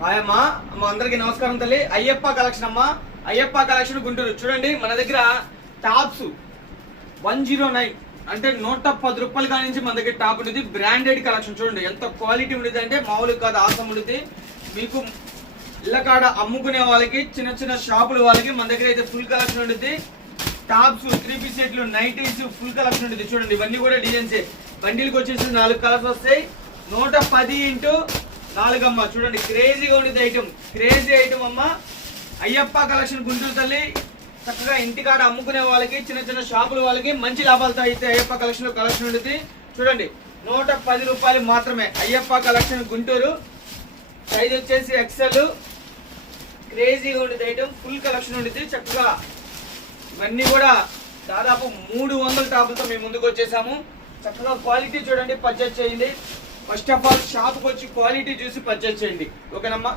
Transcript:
Hi అమ్మా. అందరికి నమస్కారం తల్లి. అయ్యప్ప కలెక్షన్ అమ్మా. అయ్యప్ప కలెక్షన్ గుంటూరు. చూడండి మన దగ్గర టాప్స్ 109 అంటే 110 రూపాయల కాడి నుంచి మన దగ్గర టాప్ ఉంటుంది. బ్రాండెడ్ కలెక్షన్ చూడండి ఎంత క్వాలిటీ ఉంటుంది అంటే మామూలుగా కాదు, ఆసం ఉంటుంది. మీకు ఇళ్ళకాడ అమ్ముకునే వాళ్ళకి, చిన్న చిన్న షాపుల వాళ్ళకి మన దగ్గర అయితే ఫుల్ కలెక్షన్ ఉంటుంది. టాప్స్, 3 పీస్ సెట్లు, నైటీస్ ఫుల్ కలెక్షన్ ఉంటుంది. చూడండి ఇవన్నీ కూడా డిజైన్స్. బండిల్కి వచ్చేసి 4 కలర్స్ వస్తాయి. 110x4 అమ్మ. చూడండి క్రేజీగా ఉండేది ఐటమ్, క్రేజీ ఐటమ్ అమ్మ. అయ్యప్ప కలెక్షన్ గుంటూరు తల్లి. చక్కగా ఇంటికాడ అమ్ముకునే వాళ్ళకి, చిన్న చిన్న షాపుల వాళ్ళకి మంచి లాభాలతో అయితే అయ్యప్ప కలెక్షన్ ఉంటుంది. చూడండి 110 రూపాయలు మాత్రమే. అయ్యప్ప కలెక్షన్ గుంటూరు. సైజ్ వచ్చేసి ఎక్సెల్. క్రేజీగా ఉండేది ఐటమ్, ఫుల్ కలెక్షన్ ఉంటుంది. చక్కగా ఇవన్నీ కూడా దాదాపు 300 టాపులతో మేము ముందుకు వచ్చేసాము. చక్కగా క్వాలిటీ చూడండి, పర్చేజ్ చేయండి. ఫస్ట్ ఆఫ్ ఆల్ షాప్కి వచ్చి క్వాలిటీ చూసి పర్చేజ్ చేయండి. ఓకేనమ్మా.